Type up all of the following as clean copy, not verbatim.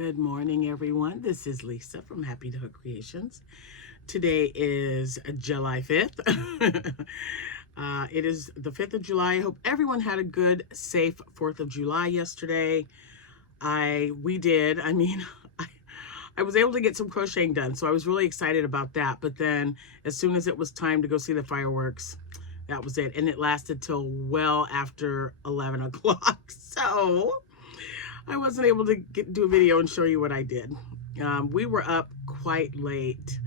Good morning, everyone. This is Lisa from Happytohook Creations. Today is July 5th. It is the 5th of July. I hope everyone had a good, safe 4th of July yesterday. We did. I was able to get some crocheting done, so I was really excited about that. But then as soon as it was time to go see the fireworks, that was it. And it lasted till well after 11 o'clock. So I wasn't able to do a video and show you what I did. We were up quite late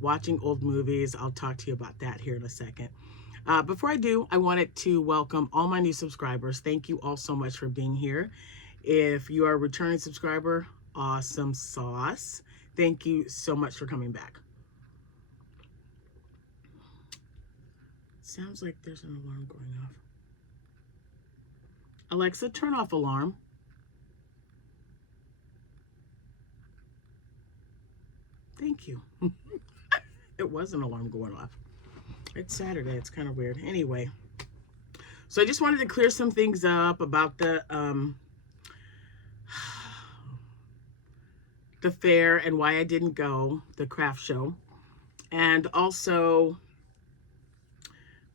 watching old movies. I'll talk to you about that here in a second. Before I do, I wanted to welcome all my new subscribers. Thank you all so much for being here. If you are a returning subscriber, awesome sauce. Thank you so much for coming back. Sounds like there's an alarm going off. Alexa, turn off alarm. Thank you. It was an alarm going off. It's Saturday. It's kind of weird. Anyway, so I just wanted to clear some things up about the fair and why I didn't go, the craft show. And also,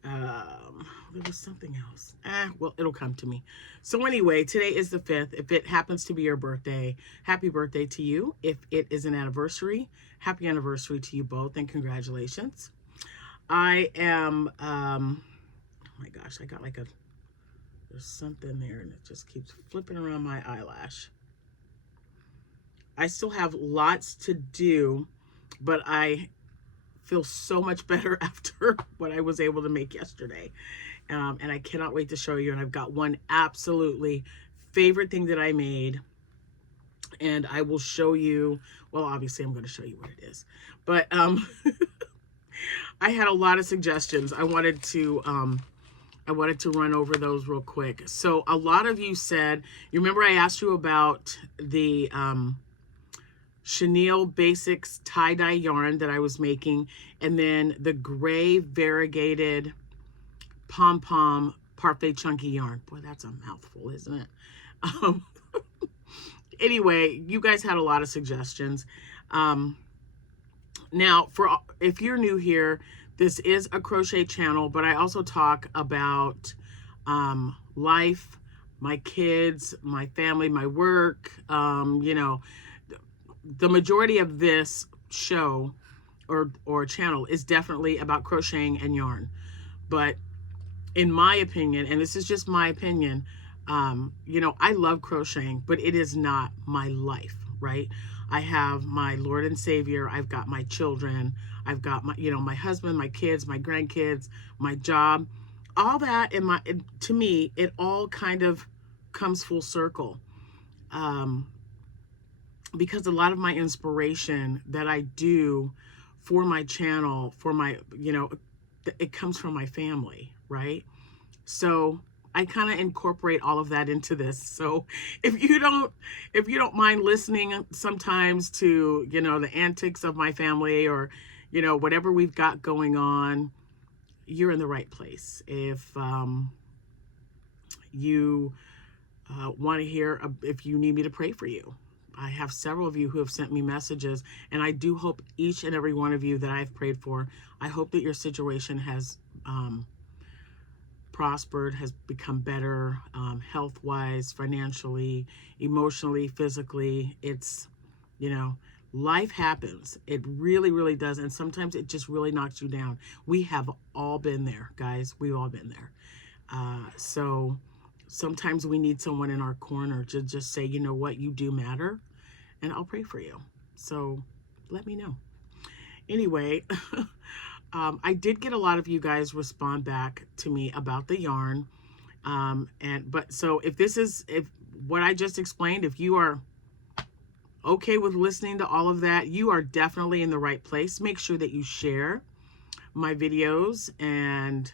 there was something else. Well, it'll come to me. So anyway, today is the 5th. If it happens to be your birthday, happy birthday to you. If it is an anniversary, happy anniversary to you both, and congratulations. I am, oh my gosh, I got like there's something there and it just keeps flipping around my eyelash. I still have lots to do, but I feel so much better after what I was able to make yesterday. And I cannot wait to show you. And I've got one absolutely favorite thing that I made. And I will show you, well, obviously I'm going to show you what it is. But I had a lot of suggestions. I wanted to run over those real quick. So a lot of you said, you remember I asked you about the chenille basics tie-dye yarn that I was making, and then the gray variegated pom-pom parfait chunky yarn. Boy, that's a mouthful, isn't it? Anyway, you guys had a lot of suggestions. Now, if you're new here, this is a crochet channel, but I also talk about life, my kids, my family, my work. You know, the majority of this show or channel is definitely about crocheting and yarn. But in my opinion, and this is just my opinion, you know, I love crocheting, but it is not my life, right? I have my Lord and Savior. I've got my children. I've got my, you know, my husband, my kids, my grandkids, my job, all that. To me, it all kind of comes full circle. Because a lot of my inspiration that I do for my channel, for my, you know, it comes from my family, right? So I kind of incorporate all of that into this. So if you don't mind listening sometimes to, you know, the antics of my family, or, you know, whatever we've got going on, you're in the right place. If you want to hear, if you need me to pray for you, I have several of you who have sent me messages, and I do hope each and every one of you that I've prayed for, I hope that your situation has prospered, has become better, health-wise, financially, emotionally, physically. It's, you know, life happens. It really, really does. And sometimes it just really knocks you down. We have all been there, guys. We've all been there. So sometimes we need someone in our corner to just say, you know what, you do matter, and I'll pray for you. So let me know. Anyway, I did get a lot of you guys respond back to me about the yarn. So if what I just explained, if you are okay with listening to all of that, you are definitely in the right place. Make sure that you share my videos, and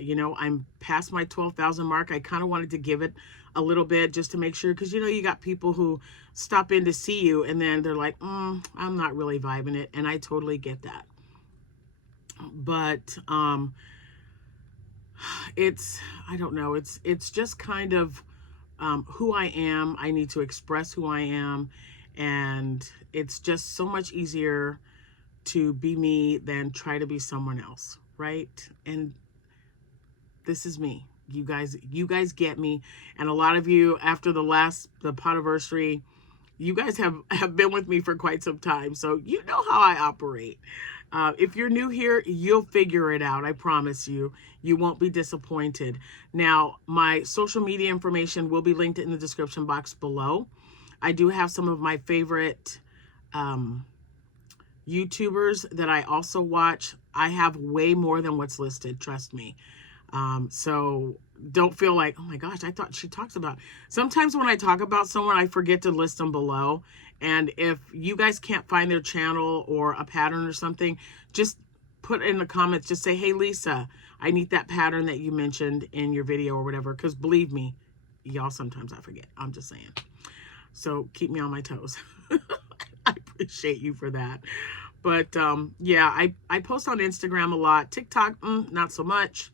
you know, I'm past my 12,000 mark. I kind of wanted to give it a little bit just to make sure, because, you know, you got people who stop in to see you and then they're like, I'm not really vibing it. And I totally get that. But I don't know, it's just kind of who I am. I need to express who I am. And it's just so much easier to be me than try to be someone else, right? And this is me. You guys get me. And a lot of you, after the Potiversary, you guys have been with me for quite some time. So you know how I operate. If you're new here, you'll figure it out. I promise you. You won't be disappointed. Now, my social media information will be linked in the description box below. I do have some of my favorite YouTubers that I also watch. I have way more than what's listed, trust me. So don't feel like, oh my gosh, I thought she talks about. Sometimes when I talk about someone, I forget to list them below. And if you guys can't find their channel or a pattern or something, just put in the comments, just say, hey, Lisa, I need that pattern that you mentioned in your video or whatever. Because believe me, y'all, sometimes I forget. I'm just saying. So keep me on my toes. I appreciate you for that. But yeah, I post on Instagram a lot. TikTok, not so much.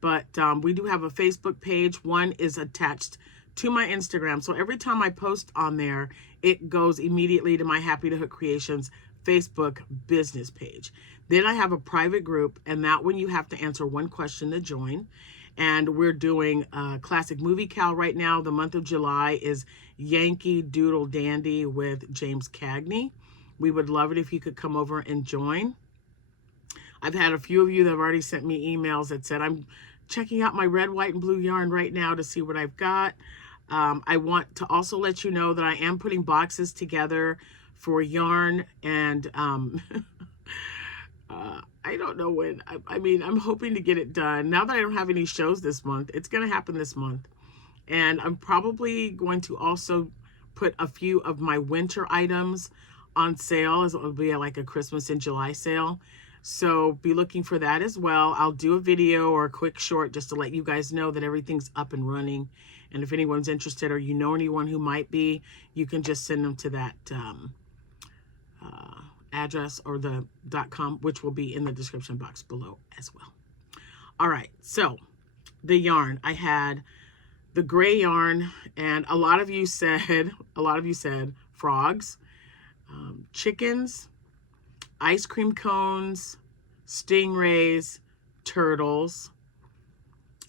But we do have a Facebook page. One is attached to my Instagram. So every time I post on there, it goes immediately to my Happytohook Creations Facebook business page. Then I have a private group, and that one you have to answer one question to join. And we're doing Classic Movie Cal right now. The month of July is Yankee Doodle Dandy with James Cagney. We would love it if you could come over and join. I've had a few of you that have already sent me emails that said, I'm checking out my red, white, and blue yarn right now to see what I've got. I want to also let you know that I am putting boxes together for yarn, and I don't know when. I mean, I'm hoping to get it done. Now that I don't have any shows this month, it's going to happen this month. And I'm probably going to also put a few of my winter items on sale, as it will be like a Christmas in July sale. So be looking for that as well. I'll do a video or a quick short just to let you guys know that everything's up and running. And if anyone's interested or you know anyone who might be, you can just send them to that address or the .com, which will be in the description box below as well. All right, so the yarn. I had the gray yarn, and a lot of you said frogs, chickens, ice cream cones, stingrays, turtles,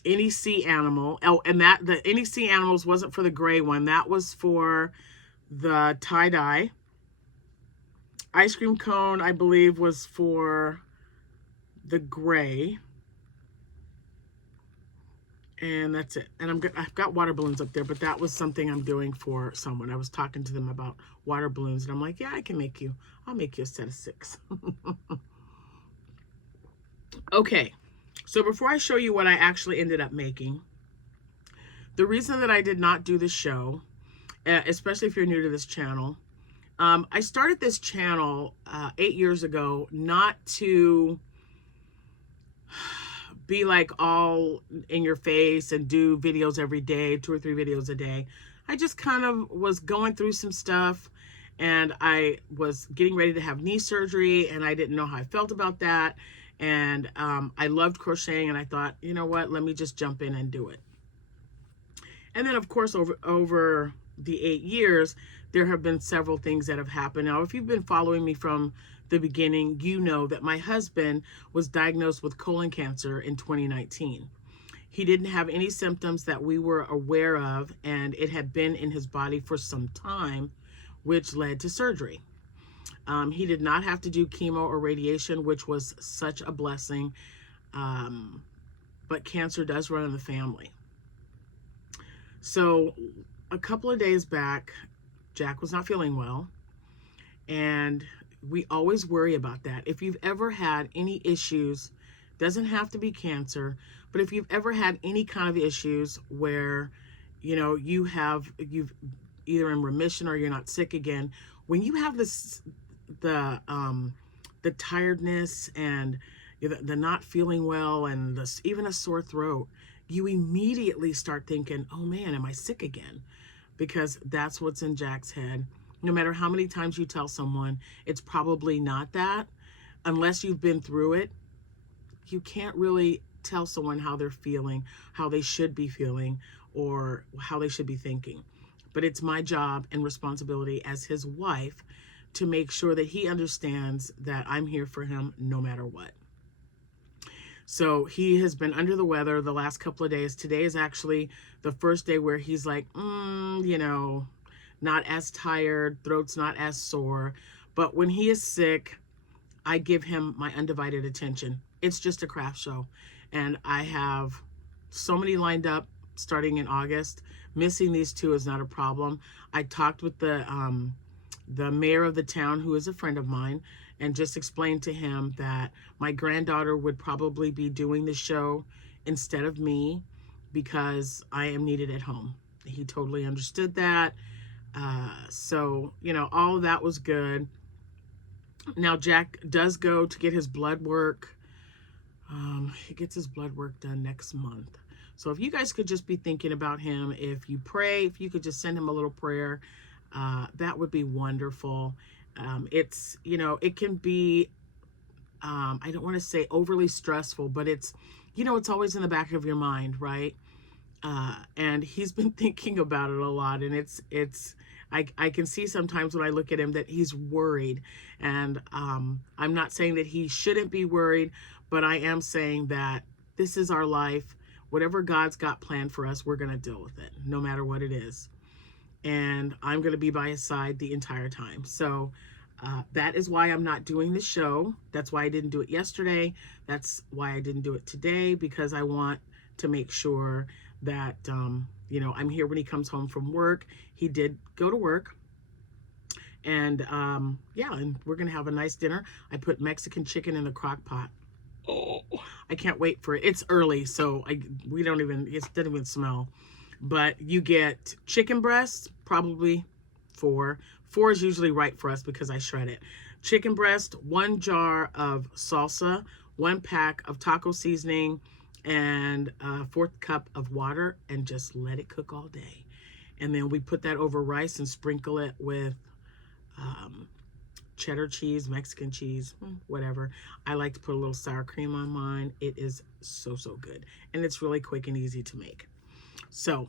any sea animal. Oh, and that the any sea animals wasn't for the gray one. That was for the tie-dye. Ice cream cone, I believe, was for the gray. And that's it. And I've got water balloons up there, but that was something I'm doing for someone. I was talking to them about water balloons, and I'm like, yeah, I'll make you a set of 6. Okay, so before I show you what I actually ended up making, the reason that I did not do the show, especially if you're new to this channel, I started this channel 8 years ago, not to be like all in your face and do videos every day, 2 or 3 videos a day. I just kind of was going through some stuff, and I was getting ready to have knee surgery, and I didn't know how I felt about that. And I loved crocheting, and I thought, you know what, let me just jump in and do it. And then of course, over the 8 years, there have been several things that have happened. Now, if you've been following me from the beginning, you know that my husband was diagnosed with colon cancer in 2019. He didn't have any symptoms that we were aware of, and it had been in his body for some time, which led to surgery. He did not have to do chemo or radiation, which was such a blessing, but cancer does run in the family. So a couple of days back, Jack was not feeling well, and we always worry about that. If you've ever had any issues, doesn't have to be cancer, but if you've ever had any kind of issues where, you know, you've either in remission or you're not sick again, when you have this, the tiredness and the not feeling well and even a sore throat, you immediately start thinking, oh man, am I sick again? Because that's what's in Jack's head. No matter how many times you tell someone, it's probably not that. Unless you've been through it, you can't really tell someone how they're feeling, how they should be feeling, or how they should be thinking. But it's my job and responsibility as his wife to make sure that he understands that I'm here for him no matter what. So he has been under the weather the last couple of days. Today is actually the first day where he's like, you know, not as tired, throat's not as sore. But when he is sick, I give him my undivided attention. It's just a craft show. And I have so many lined up starting in August. Missing these two is not a problem. I talked with the mayor of the town, who is a friend of mine, and just explained to him that my granddaughter would probably be doing the show instead of me because I am needed at home. He totally understood that. So, you know, all of that was good. Now, Jack does go to get his blood work. He gets his blood work done next month. So if you guys could just be thinking about him, if you pray, if you could just send him a little prayer, that would be wonderful. It's, you know, it can be, I don't want to say overly stressful, but it's, you know, it's always in the back of your mind, right? And he's been thinking about it a lot, and I can see sometimes when I look at him that he's worried. And I'm not saying that he shouldn't be worried, but I am saying that this is our life. Whatever God's got planned for us, we're going to deal with it, no matter what it is. And I'm going to be by his side the entire time. So that is why I'm not doing the show. That's why I didn't do it yesterday. That's why I didn't do it today, because I want to make sure that, you know, I'm here when he comes home from work. He did go to work. And yeah, and we're going to have a nice dinner. I put Mexican chicken in the crock pot. Oh, I can't wait for it. It's early, so it doesn't even smell. But you get chicken breast, probably 4. 4 is usually right for us because I shred it. Chicken breast, 1 jar of salsa, 1 pack of taco seasoning, and a 4th cup of water, and just let it cook all day. And then we put that over rice and sprinkle it with cheddar cheese, Mexican cheese, whatever. I like to put a little sour cream on mine. It is so, so good. And it's really quick and easy to make. So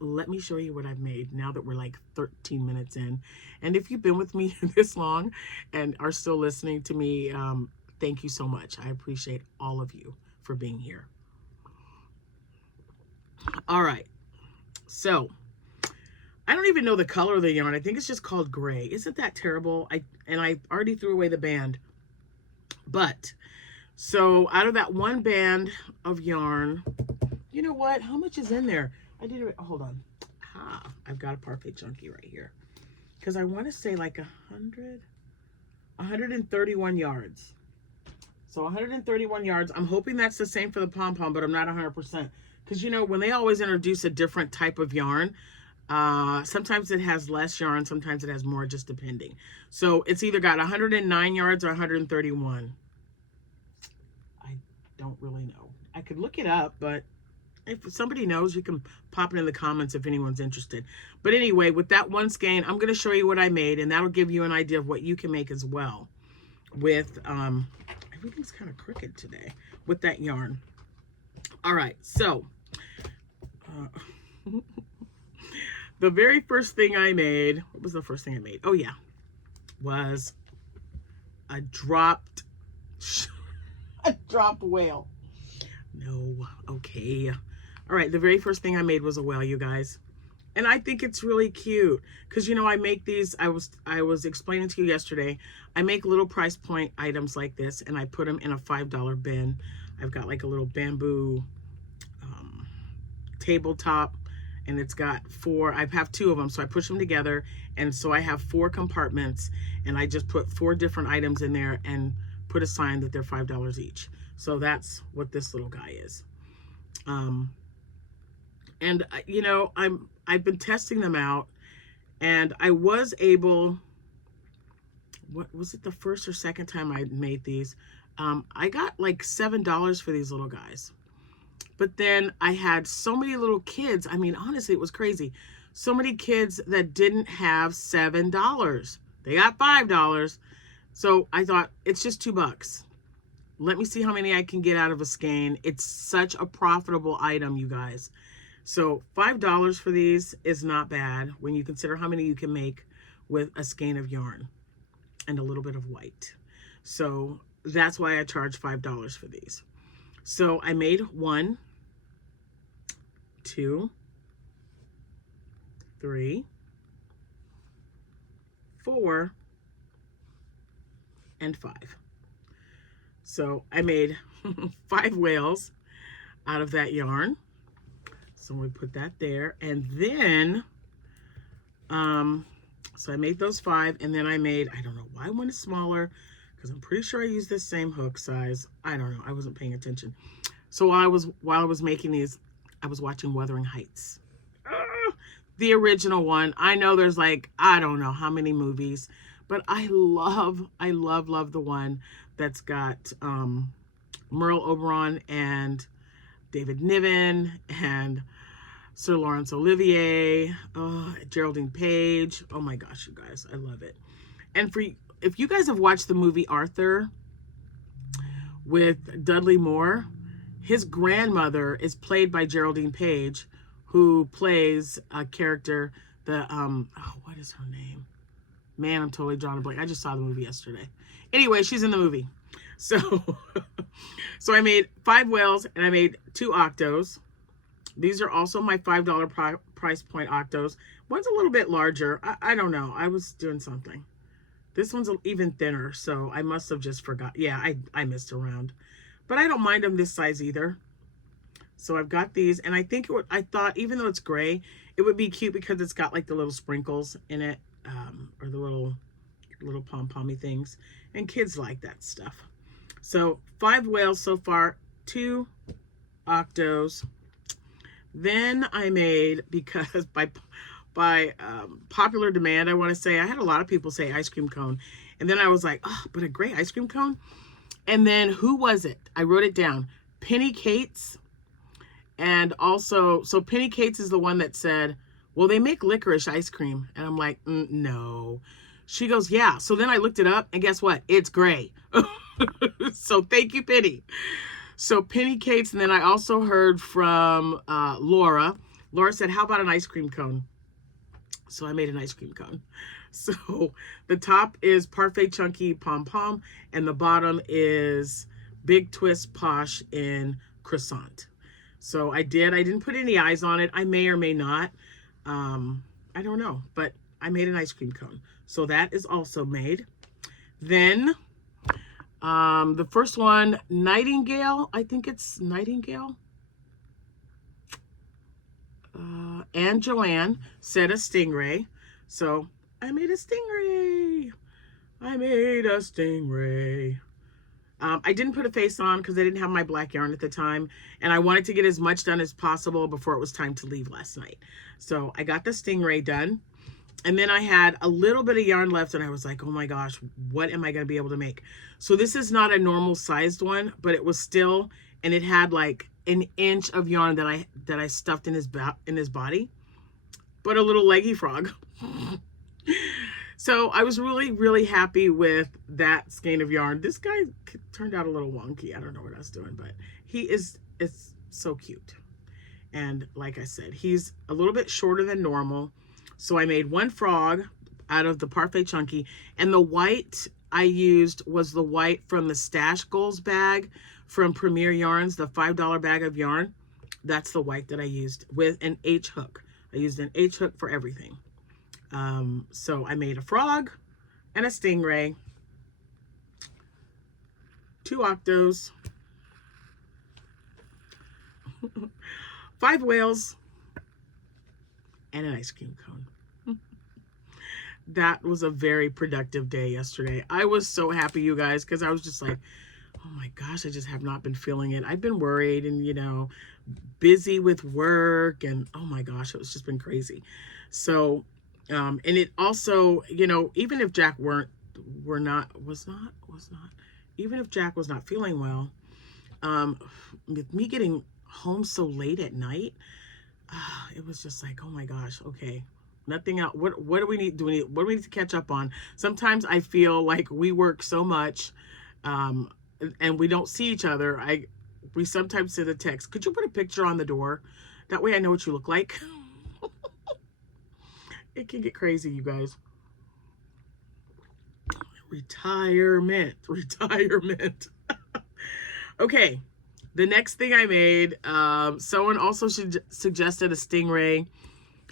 let me show you what I've made now that we're like 13 minutes in. And if you've been with me this long and are still listening to me, thank you so much. I appreciate all of you for being here. All right. So I don't even know the color of the yarn. I think it's just called gray. Isn't that terrible? I already threw away the band. But so out of that 1 band of yarn, you know what? How much is in there? I did it. Hold on. I've got a parfait chunky right here. Because I want to say like 131 yards. So 131 yards. I'm hoping that's the same for the pom-pom, but I'm not 100%. Because, you know, when they always introduce a different type of yarn, sometimes it has less yarn, sometimes it has more, just depending. So it's either got 109 yards or 131. I don't really know. I could look it up, but if somebody knows, you can pop it in the comments if anyone's interested. But anyway, with that 1 skein, I'm going to show you what I made, and that'll give you an idea of what you can make as well with, everything's kind of crooked today, with that yarn. All right, so the very first thing I made, what was the first thing I made? Oh yeah, was a dropped whale. No, okay. All right, the very first thing I made was a whale, you guys. And I think it's really cute because, you know, I make these, I was explaining to you yesterday, I make little price point items like this, and I put them in a $5 bin. I've got like a little bamboo tabletop, and it's got 4, I have 2 of them, so I push them together, and so I have 4 compartments, and I just put 4 different items in there and put a sign that they're $5 each. So that's what this little guy is. And you know, I've been testing them out, and I was able, what was it, the first or second time I made these, I got like $7 for these little guys. But then I had so many little kids. I mean, honestly, it was crazy. So many kids that didn't have $7. They got $5. So I thought, it's just $2. Let me see how many I can get out of a skein. It's such a profitable item, you guys. So $5 for these is not bad when you consider how many you can make with a skein of yarn and a little bit of white. So that's why I charge $5 for these. So I made 1, 2, 3, 4, and 5. So I made 5 whales out of that yarn. So we put that there. And then, so I made those 5, and then I made, I don't know why one is smaller, because I'm pretty sure I used the same hook size. I don't know. I wasn't paying attention. So while I was making these, I was watching Wuthering Heights. The original one. I know there's like, I don't know how many movies, but I love the one that's got Merle Oberon and David Niven and Sir Laurence Olivier, Geraldine Page. Oh my gosh, you guys, I love it. And if you guys have watched the movie Arthur with Dudley Moore, his grandmother is played by Geraldine Page, who plays a character, what is her name? Man, I'm totally drawing a blank. I just saw the movie yesterday. Anyway, she's in the movie. So, so I made 5 whales and I made 2 octos. These are also my $5 price point octos. One's a little bit larger. I don't know. I was doing something. This one's even thinner, so I must have just forgot. Yeah, I missed around. But I don't mind them this size either. So I've got these, and I think I thought, even though it's gray, it would be cute because it's got like the little sprinkles in it, or the little pom-pommy things, and kids like that stuff. So 5 whales so far, 2 octos. Then I made, because by popular demand, I want to say, I had a lot of people say ice cream cone, and then I was like, oh, but a gray ice cream cone? And then who was it? I wrote it down. Penny Cates. And also, so Penny Cates is the one that said, well, they make licorice ice cream. And I'm like, no. She goes, yeah. So then I looked it up, and guess what? It's gray. So thank you, Penny. So Penny Cates, and then I also heard from Laura. Laura said, how about an ice cream cone? So I made an ice cream cone. So the top is Parfait Chunky Pom Pom, and the bottom is Big Twist Posh in Croissant. So I didn't put any eyes on it. I may or may not. I don't know, but I made an ice cream cone. So that is also made. Then the first one, Nightingale, I think it's Nightingale. And Joanne said a Stingray. So I made a Stingray. I made a Stingray. I didn't put a face on because I didn't have my black yarn at the time, and I wanted to get as much done as possible before it was time to leave last night. So I got the Stingray done, and then I had a little bit of yarn left, and I was like, oh my gosh, what am I going to be able to make? So this is not a normal sized one, but it was still, and it had like an inch of yarn that I stuffed in his body, but a little leggy frog. So I was really, really happy with that skein of yarn. This guy turned out a little wonky. I don't know what I was doing, but it's so cute. And like I said, he's a little bit shorter than normal. So I made 1 frog out of the Parfait Chunky, and the white I used was the white from the Stash Goals bag from Premier Yarns, the $5 bag of yarn. That's the white that I used with an H hook. I used an H hook for everything. So I made a frog and a Stingray, 2 octos, 5 whales, and an ice cream cone. That was a very productive day yesterday. I was so happy, you guys, because I was just like, oh my gosh, I just have not been feeling it. I've been worried and, busy with work, and oh my gosh, it's just been crazy. So, and it also, even if Jack was not feeling well, with me getting home so late at night, it was just like, oh my gosh, okay, nothing else. What do we need? What do we need to catch up on? Sometimes I feel like we work so much, and we don't see each other. We sometimes send a text, could you put a picture on the door? That way I know what you look like. It can get crazy, you guys. Retirement. Okay, the next thing I made, someone also suggested a stingray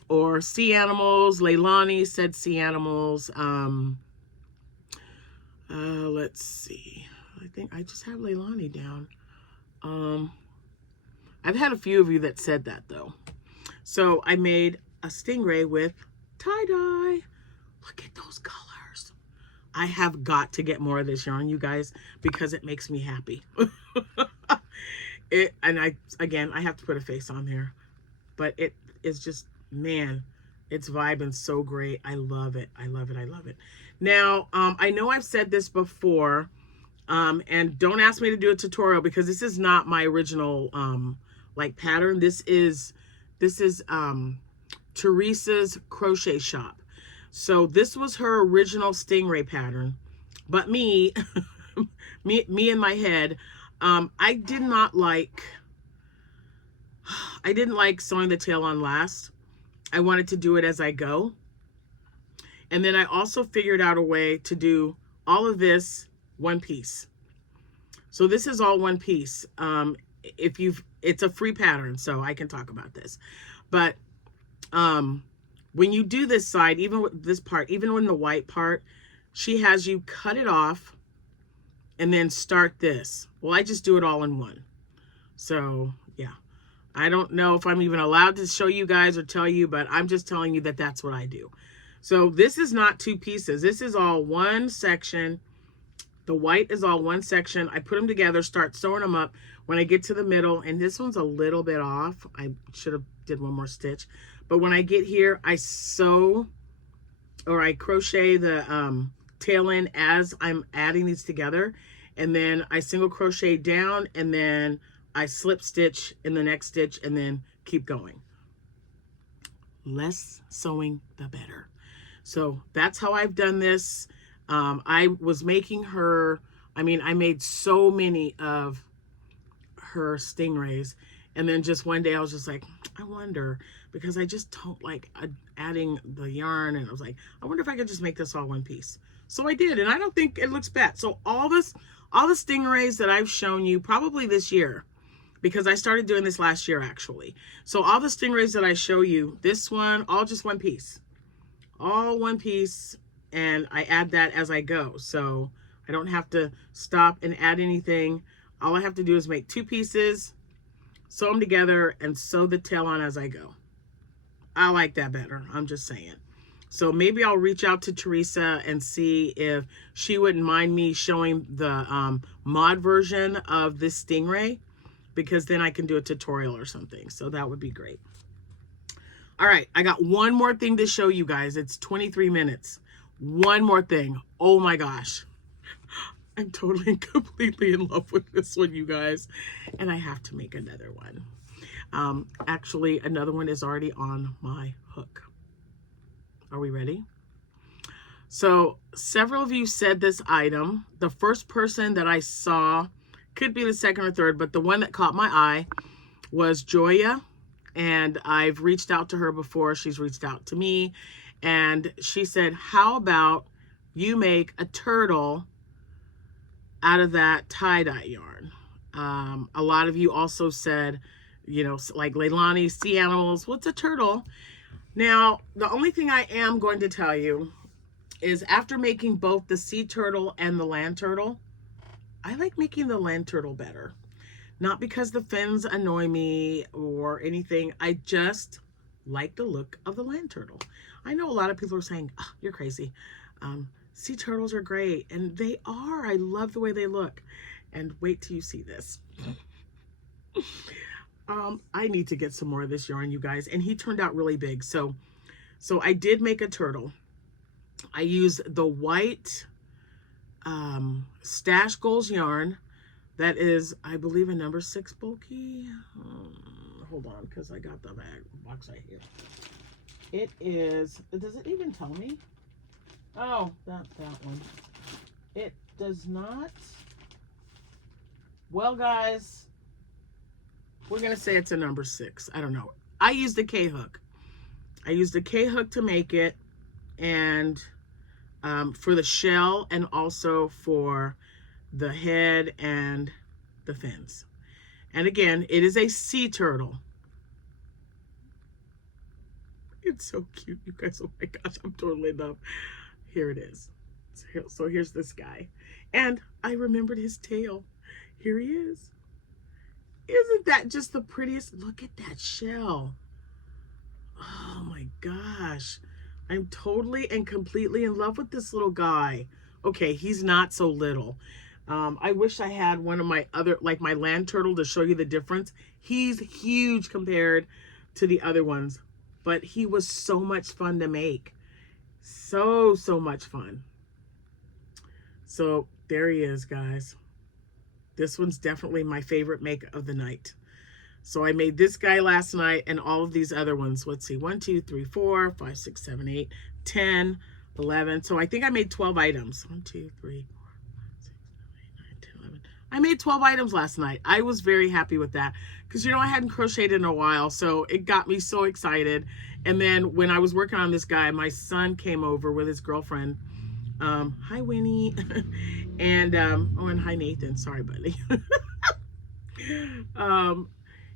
or sea animals. Leilani said sea animals. Let's see. I think I just have Leilani down. I've had a few of you that said that though. So I made a stingray with tie-dye. Look at those colors. I have got to get more of this yarn, you guys, because it makes me happy. And I have to put a face on there, but it is just, man, it's vibing so great. I love it. I love it. I love it. Now, I know I've said this before, and don't ask me to do a tutorial because this is not my original, like pattern. This is Teresa's crochet shop. So this was her original stingray pattern, but me in my head, I didn't like sewing the tail on last. I wanted to do it as I go. And then I also figured out a way to do all of this one piece. So this is all one piece. It's a free pattern, so I can talk about this. But when you do this side, even with this part, even when the white part, she has you cut it off and then start this. Well, I just do it all in one. So yeah, I don't know if I'm even allowed to show you guys or tell you, but I'm just telling you that that's what I do. So this is not two pieces. This is all one section. The white is all one section. I put them together, start sewing them up. When I get to the middle, and this one's a little bit off, I should have did one more stitch. But when I get here, I sew or I crochet the tail end as I'm adding these together. And then I single crochet down, and then I slip stitch in the next stitch, and then keep going. Less sewing, the better. So that's how I've done this. I was making her, I made so many of her stingrays, and then just one day I was just like, I wonder, because I just don't like adding the yarn, and I was like, I wonder if I could just make this all one piece. So I did, and I don't think it looks bad. So all the stingrays that I've shown you probably this year, because I started doing this last year actually. So all the stingrays that I show you, this one, all just one piece. All one piece, and I add that as I go. So I don't have to stop and add anything. All I have to do is make two pieces, sew them together, and sew the tail on as I go. I like that better. I'm just saying. So maybe I'll reach out to Teresa and see if she wouldn't mind me showing the mod version of this stingray, because then I can do a tutorial or something. So that would be great. All right, I got one more thing to show you guys. It's 23 minutes. One more thing. Oh my gosh. I'm totally and completely in love with this one, you guys. And I have to make another one. Actually, another one is already on my hook. Are we ready? So several of you said this item. The first person that I saw, could be the second or third, but the one that caught my eye was Joya. And I've reached out to her before. She's reached out to me. And she said, how about you make a turtle out of that tie-dye yarn? A lot of you also said, you know, like Leilani, sea animals, what's a turtle? Now, the only thing I am going to tell you is after making both the sea turtle and the land turtle, I like making the land turtle better. Not because the fins annoy me or anything. I just like the look of the land turtle. I know a lot of people are saying, oh, you're crazy. Sea turtles are great. And they are. I love the way they look. And wait till you see this. I need to get some more of this yarn, you guys. And he turned out really big. So I did make a turtle. I used the white Stash Goals yarn. That is, I believe, a number 6 bulky. Hold on, because I got the box right here. It is, does it even tell me? Oh, that one. It does not. Well, guys, we're going to say it's a number 6. I don't know. I used a K-hook. I used a K-hook to make it, and for the shell and also for the head and the fins. And again, it is a sea turtle. It's so cute, you guys. Oh my gosh, I'm totally in love. Here it is. So here's this guy. And I remembered his tail. Here he is. Isn't that just the prettiest? Look at that shell. Oh my gosh. I'm totally and completely in love with this little guy. Okay, he's not so little. I wish I had one of my other, like my land turtle, to show you the difference. He's huge compared to the other ones, but he was so much fun to make. So much fun. So there he is, guys. This one's definitely my favorite make of the night. So I made this guy last night and all of these other ones. Let's see, 1, 2, 3, 4, 5, 6, 7, 8, 10, 11. So I think I made 12 items. 1, 2, 3, 4, 5, 6, 7, 8, 9, 10, 11. I made 12 items last night. I was very happy with that because, you know, I hadn't crocheted in a while. So it got me so excited. And then when I was working on this guy, my son came over with his girlfriend. Hi, Winnie. And, oh, and hi, Nathan. Sorry, buddy.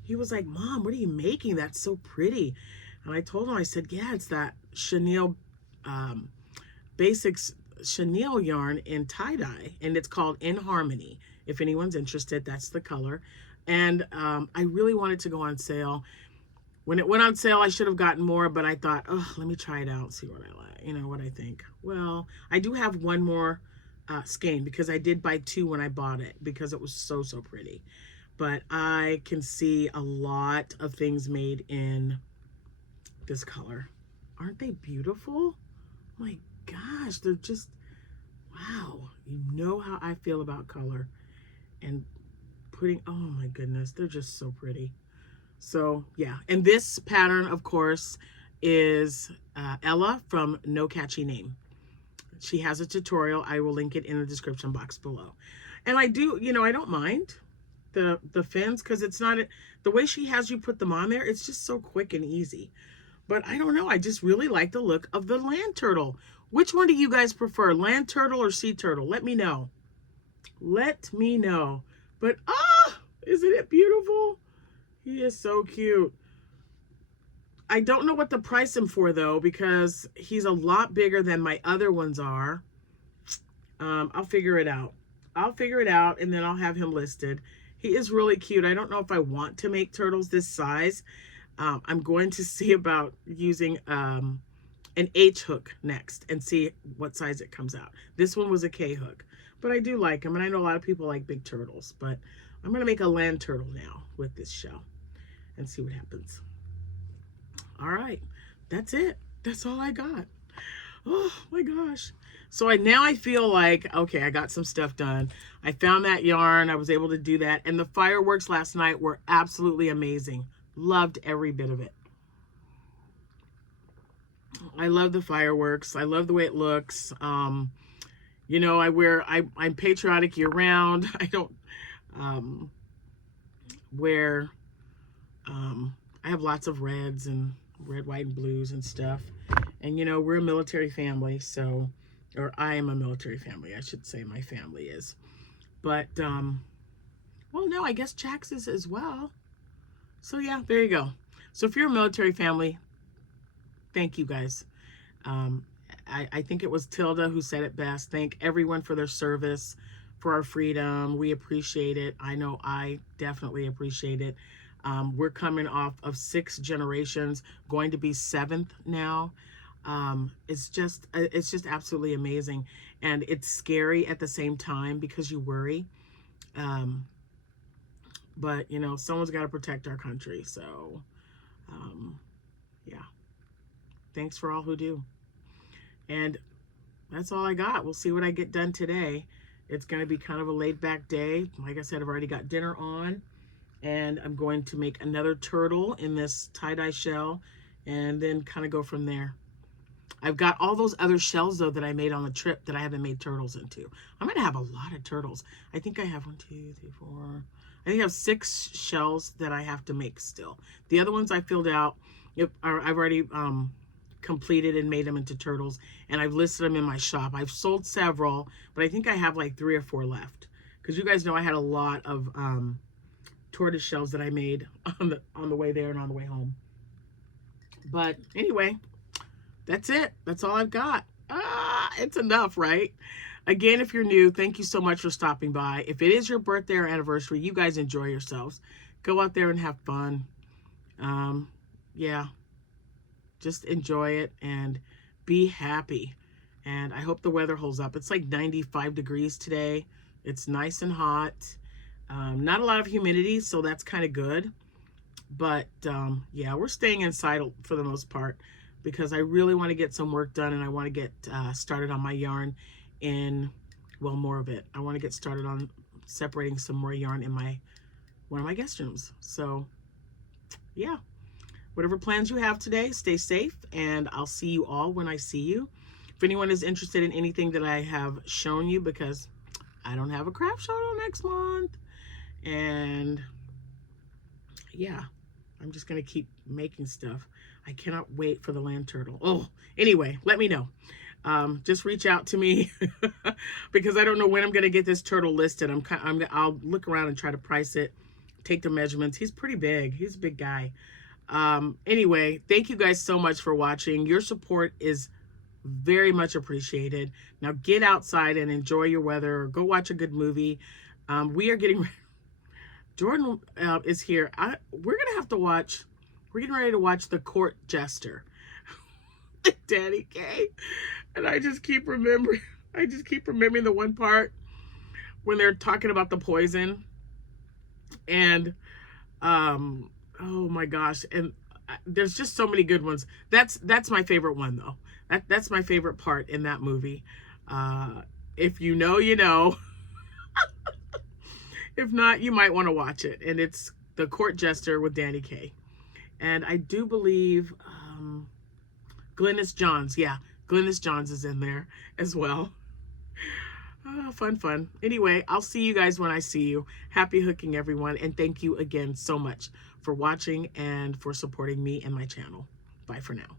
He was like, Mom, what are you making? That's so pretty. And I told him, I said, yeah, it's that chenille, basics chenille yarn in tie-dye, and it's called In Harmony. If anyone's interested, that's the color. And I really wanted to go on sale. When it went on sale, I should have gotten more, but I thought, oh, let me try it out, see what I like, you know, what I think. Well, I do have one more skein because I did buy 2 when I bought it because it was so pretty. But I can see a lot of things made in this color. Aren't they beautiful? My gosh, they're just, wow. You know how I feel about color. And putting, oh my goodness, they're just so pretty. So yeah, and this pattern, of course, is Ella from No Catchy Name. She has a tutorial. I will link it in the description box below. And I do, you know, I don't mind the fins because it's not, the way she has you put them on there, it's just so quick and easy. But I don't know, I just really like the look of the land turtle. Which one do you guys prefer, land turtle or sea turtle? Let me know. Let me know. But isn't it beautiful? He is so cute. I don't know what to price him for though, because he's a lot bigger than my other ones are. I'll figure it out. I'll figure it out and then I'll have him listed. He is really cute. I don't know if I want to make turtles this size. I'm going to see about using an H hook next and see what size it comes out. This one was a K hook, but I do like him. And I know a lot of people like big turtles, but I'm going to make a land turtle now with this shell and see what happens. All right, that's it. That's all I got. Oh my gosh. So now I feel like, okay, I got some stuff done. I found that yarn. I was able to do that. And the fireworks last night were absolutely amazing. Loved every bit of it. I love the fireworks. I love the way it looks. You know, I'm patriotic year round. I don't wear, I have lots of reds and red, white, and blues and stuff. And, you know, we're a military family, so, or I am a military family, I should say my family is. But, well, no, I guess Jax is as well. So, yeah, there you go. So if you're a military family, thank you guys. I think it was Tilda who said it best. Thank everyone for their service, for our freedom. We appreciate it. I know I definitely appreciate it. We're coming off of 6 generations, going to be 7th now. It's just absolutely amazing. And it's scary at the same time because you worry. But, you know, someone's got to protect our country. So, yeah. Thanks for all who do. And that's all I got. We'll see what I get done today. It's going to be kind of a laid back day. Like I said, I've already got dinner on. And I'm going to make another turtle in this tie-dye shell and then kind of go from there. I've got all those other shells, though, that I made on the trip that I haven't made turtles into. I'm going to have a lot of turtles. I think I have 1, 2, 3, 4. I think I have 6 shells that I have to make still. The other ones I filled out. I've already completed and made them into turtles, and I've listed them in my shop. I've sold several, but I think I have like 3 or 4 left. Because you guys know I had a lot of tortoise shells that I made on the way there and on the way home. But anyway, that's it. That's all I've got. It's enough, right? Again, if you're new, thank you so much for stopping by. If it is your birthday or anniversary, you guys enjoy yourselves. Go out there and have fun. Yeah, just enjoy it and be happy. And I hope the weather holds up. It's like 95 degrees today. It's nice and hot. Not a lot of humidity, so that's kind of good. But yeah, we're staying inside for the most part because I really want to get some work done, and I want to get started on my yarn well, more of it. I want to get started on separating some more yarn in one of my guest rooms. So yeah, whatever plans you have today, stay safe, and I'll see you all when I see you. If anyone is interested in anything that I have shown you, because I don't have a craft show till next month, and yeah, I'm just gonna keep making stuff. I cannot wait for the land turtle. Oh, anyway, let me know. Just reach out to me because I don't know when I'm gonna get this turtle listed. I'll look around and try to price it, take the measurements. He's pretty big. He's a big guy. Anyway, thank you guys so much for watching. Your support is very much appreciated. Now get outside and enjoy your weather, or go watch a good movie. We are getting ready. Jordan is here. We're getting ready to watch The Court Jester. Danny K. And I just keep remembering the one part when they're talking about the poison. And oh my gosh, and there's just so many good ones. That's my favorite one, though. That's my favorite part in that movie. If you know, you know. If not, you might want to watch it. And it's The Court Jester with Danny K. And I do believe Glynis Johns. Yeah, Glynis Johns is in there as well. Fun. Anyway, I'll see you guys when I see you. Happy hooking, everyone. And thank you again so much for watching and for supporting me and my channel. Bye for now.